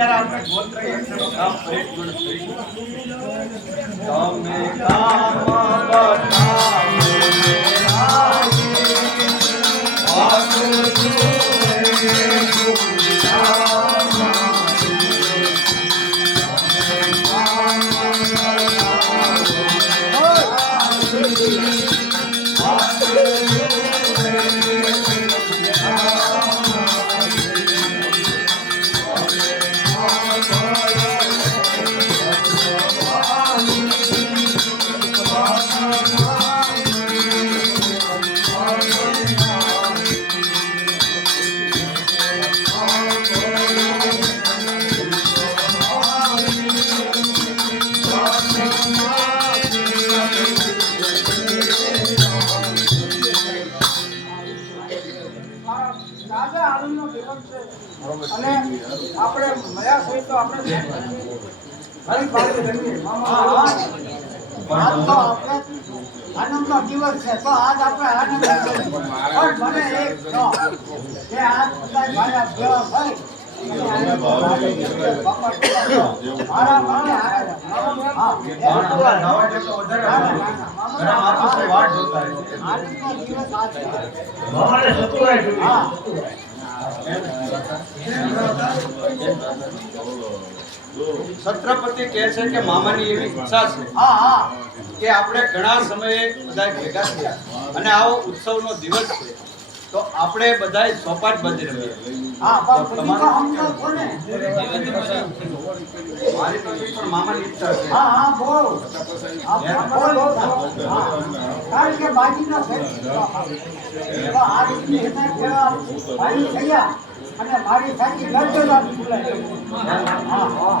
અત્યારે આપણે ગોત્ર યંત્રનું કામ એક જોડે આનંદનો દિવસ છે તો આજ આપણે આનંદ પણ મને એક કે આજ મારા ભેળા આયા હા છત્રપતિ કહે છે કે મામાની એવી ઈચ્છા છે હા હા. કે આપણે ઘણા સમયે બધા ભેગા થયા અને આવો ઉત્સવનો દિવસ છે. તો આપણે બધા સોપાટ બંધ રમીએ મારી પણ મામાની ઈચ્છા છે. હા હા બોલ. બોલ. કારણ કે બાજીનો ફેર આ રીતની હેઠળ ફેરા થયા. અને મારી સાચી ગરજના ભૂલાય હા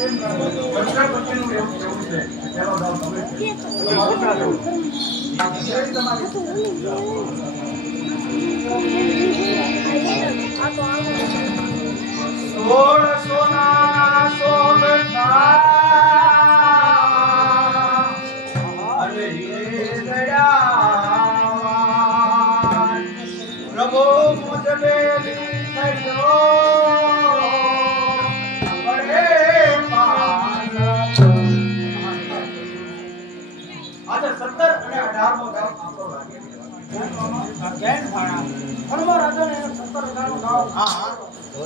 હા આટલામાં જવું ના પડે જા. છત્રપતિનું એવું કેવું છે ચાલો જાઓ તમે તમારું ના જવું. સોળ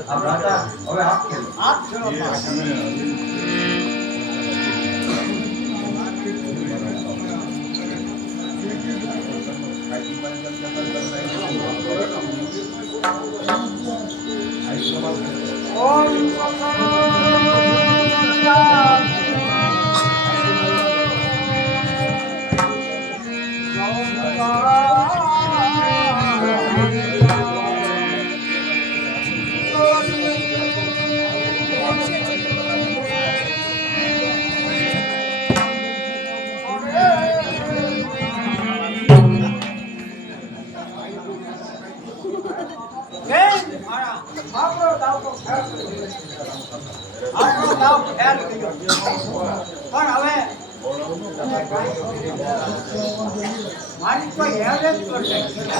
આપ રાજા હવે આપ કેમ હાથ ફેરવો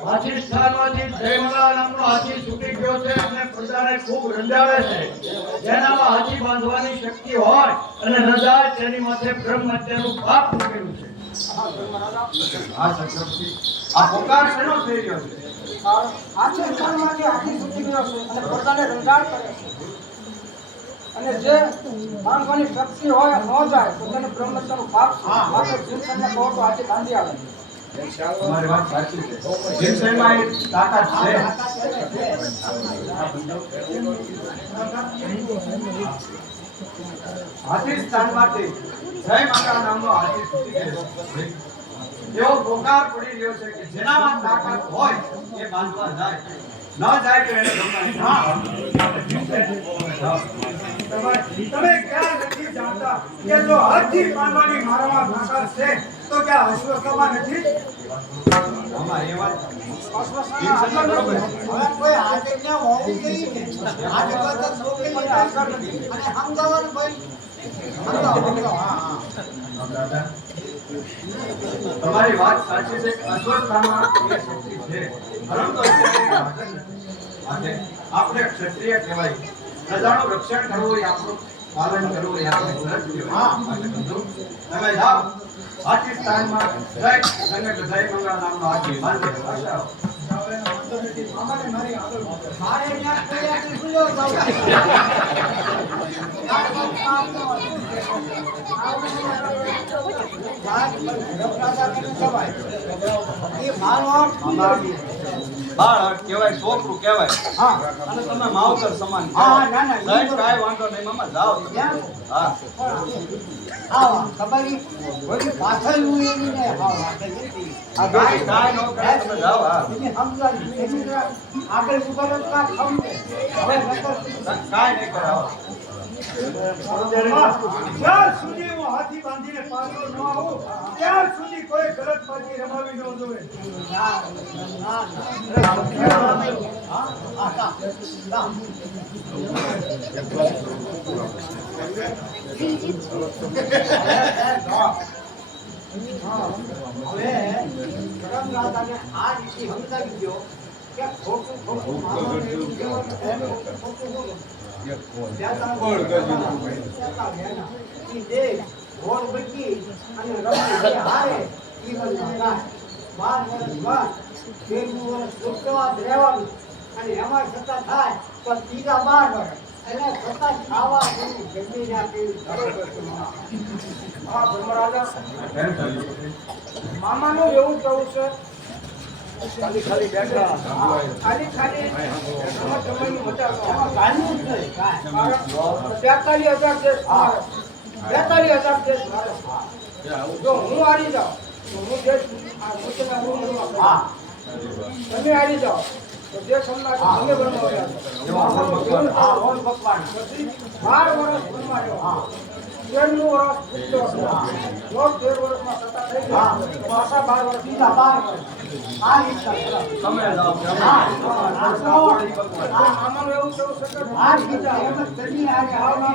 આ આ છે સ્થાનમાંથી જયમલા નામનો હાથી છૂટી ગયો છે અને પ્રજાને ખૂબ રંજાડે છે. જેનામાં હાથી બાંધવાની શક્તિ હોય અને રજાય તેની માથે બ્રહ્મ હત્યાનું પાપ મૂકેલું છે. આ ચક્રવર્તી આ પોકાર શેનો થઈ ગયો છે? સ્થાનમાંથી હાથી છૂટી ગયો છે અને રંગાડ કરે છે. અને જે બાંધવાની શક્તિ હોય ન જાય તો તેને બ્રહ્મચર્યનું પાપ છે. માટે ભીમસેનને કહો તો હાથી બાંધી આવે હાથી હાથી જેનામાં જાય. તમે ક્યાં નથી જાણતા કે જો હાથથી માનવાની મારામાં તાકાત છે? તો કે અસ્વસ્થમાં નથી. હવે જોઈએ ને. છોકરી. અને સમજાવવાનું. તમારી વાત સાચી છે અસ્વસ્થામાં શક્તિ છે પરંતુ આપણે ક્ષત્રિય કહેવાય પ્રજાનું રક્ષણ કરવું એ આપણું પાલન કરવું એ આપણે ફરજ તમે જાઓ પાકિસ્તાનમાં જય સંગત જય મંગળ નામનો જાવ. એ માનવ બાળક કહેવાય છોકરું કહેવાય. હા. અને તમે માવતર સમાન હા, ના, ના, સાહેબ, કાંઈ વાંધો નહીં મામા જાઓ તમે. હા. ખબર પાછળ હું એની ને કાંઈ કાંઈ ન કરે તમે જાઓ હા. આગળ ખમ. હવે નકર કાંઈ નહીં. સુધી હું હાથી બાંધીને પાછો ન આવું ત્યાં સુધી કોઈ રમાવી ન જોવે. હવે ધર્મરાજાને આ રીતે સમજાવી દ્યો કે ખોટું ખોટું ખોટું ખોટું. ઘોર બચી અને ઈ બધાને બાર વર્ષ બાદ તેરમું વર્ષ સુખવાદ રહેવાનું અને એમાં છતાં થાય તો ત્રીજા બાર વર્ષ એને છતાં ખાવા જેવું. હા મામાનું એવું કહું છે ખાલી ખાલી બેઠા ખાલી ખાલી જ. બેતાલીસ હજાર બેતાલીસ હજાર જો હું હારી જાઉં તમે આવી જાઓ દેશ હમણાં તમે બનવા હા ઓન ભગવાન બાર વર્ષ રહ્યો તેરમું વર્ષ. જો તેર વર્ષમાં સત્તા થઈ તો પાછા બાર વર્ષ બીજા બાર વર્ષ આ રીતના આમાં એવું કેવું છે કે આ બીજા એમ જ કરી આમાં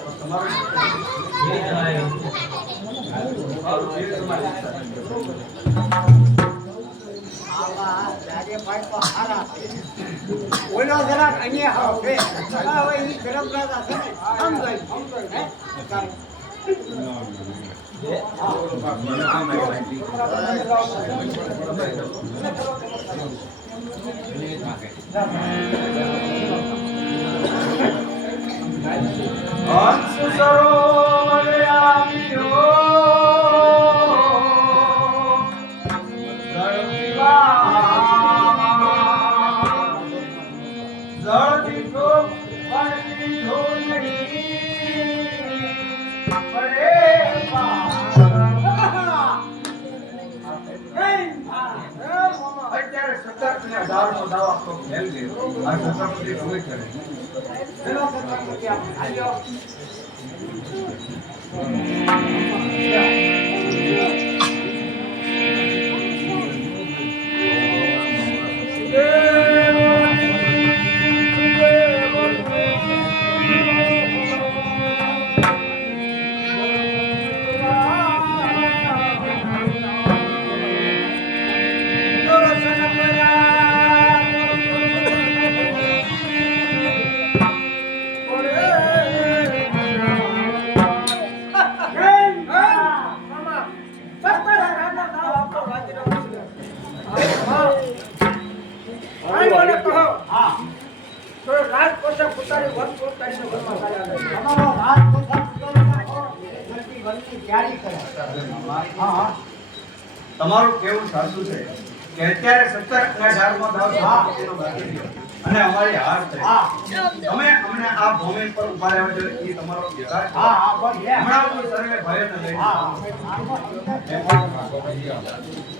તો તમારું મારું જીવ તમારી આવા જાગે ભાઈ તો હારા છે. ઓલો જરાક અહીંયા હાવ છે. આ હવે ઈ ગરમ રાજા છે ને, સમજાય, સમજાય, હે? ચલો છત્રપતિ સાચું છે કે અત્યારે સત્તર અને અઢારમો દાવ છત્રપતિનો બાકી રહ્યો. અને અમારી હાર છે તમે અમને આ ભૂમિ પર ઊભા રહેવા જો એ તમારો વિચાર છે. હા, હા, પણ. હમણાં કોઈ સર્વે ભય ન લઈ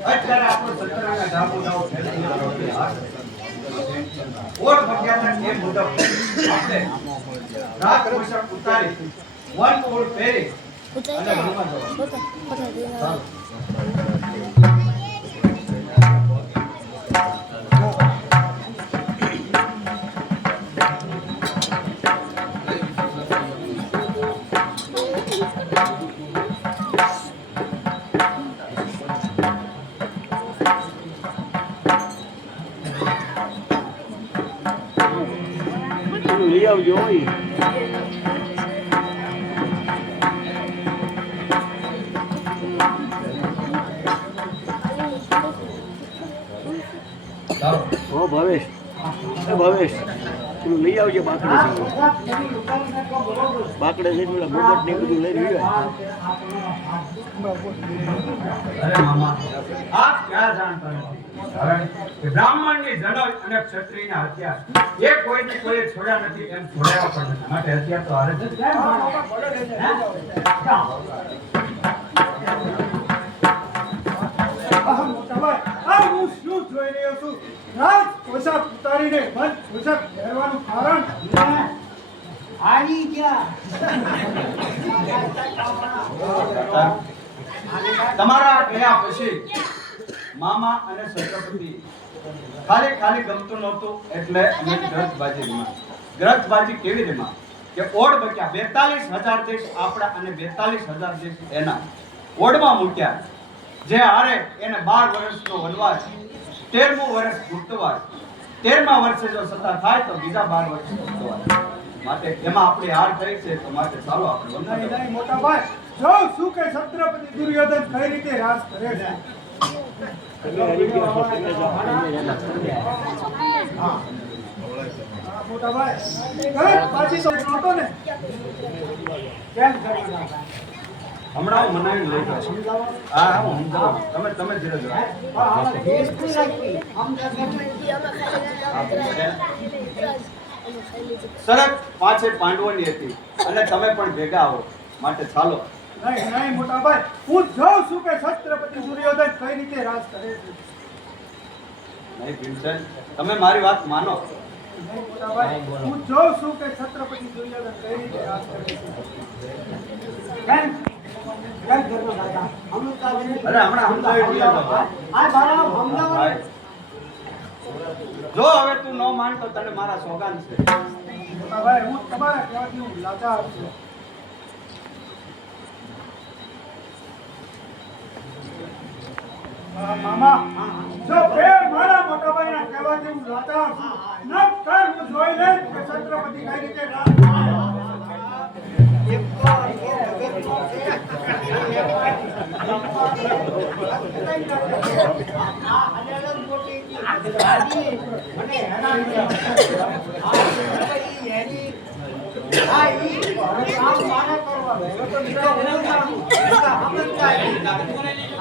અત્યારે આપણો સત્તર અને દાવ ફેલ થયો. હાર છે. ઓર ભગ્યાના એ મુજબ આપણે રાત પોશાક ઉતારી વન ઓળ પહેરી અને વનમાં જવાનું. લઈ પેલું લઈ આવજે બાકડે છે. બાકડે છે પેલા બોબટ ને બધું લઈ રહ્યું કે બ્રાહ્મણની જનોઈ અને ક્ષત્રિયના હથિયાર એ કોઈને કોઈ છોડ્યા નથી એમ છોડાયા પણ નથી માટે હત્યા તો હારે છે. હું શું જોઈ રહ્યો છું? રાજ પોશાક ઉતારીને મન પોશાક પહેરવાનું કારણ? હારી ગયા. તમારા ગયા પછી મામા અને છત્રપતિ ખાલી ખાલી ગમતું નહોતું એટલે અમે ગ્રંથબાજી રમ્યા ગ્રંથબાજી કેવી રમ્યા કે ઓડ બચ્યા બેતાલીસ હજાર દેશ આપણા અને બેતાલીસ હજાર દેશ એના. ઓડમાં મૂક્યા. જે હારે એને બાર વર્ષનો વનવાસ તેરમું વર્ષ ગુપ્તવાસ તેરમા વર્ષે જો સત્તા થાય તો બીજા બાર વર્ષ ગુપ્તવાસ માટે એમાં આપણી હાર થઈ છે તો માટે ચાલો આપણે વંદન નહીં મોટા ભાઈ મોટાભાઈ શું કે છત્રપતિ દુર્યોધન કઈ રીતે રાજ કરે છે? હા, મોટાભાઈ કઈ? પાછી તો ને. કેમ કરવાના? હમણાં હું મનાવી લઈ જાઉં. હા હા હું સમજાવું. તમે તમે ધીરજ શરત પાછે પાંડવોની હતી. અને તમે પણ ભેગા આવો. માટે ચાલો. નહીં નહીં મોટાભાઈ. હું જોઉં છું કે છત્રપતિ દુર્યોધન કઈ રીતે રાજ કરે છે. નહીં ભીમસેન તમે મારી વાત માનો. હું જોઉં છું કે છત્રપતિ દુર્યોધન કઈ રીતે રાજ કરે છે. જો હવે તું ન માન તો તને મારા સોગાન છે. મોટાભાઈ હું તમારા કહેવાથી હું લાચાર છું. મામા. જો બે મારા મોટાભાઈના કહેવાથી હું લાચાર છું. કર હું જોઈ લઈશ કે છત્રપતિ કઈ રીતે રાજ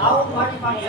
આવું મારી પાસે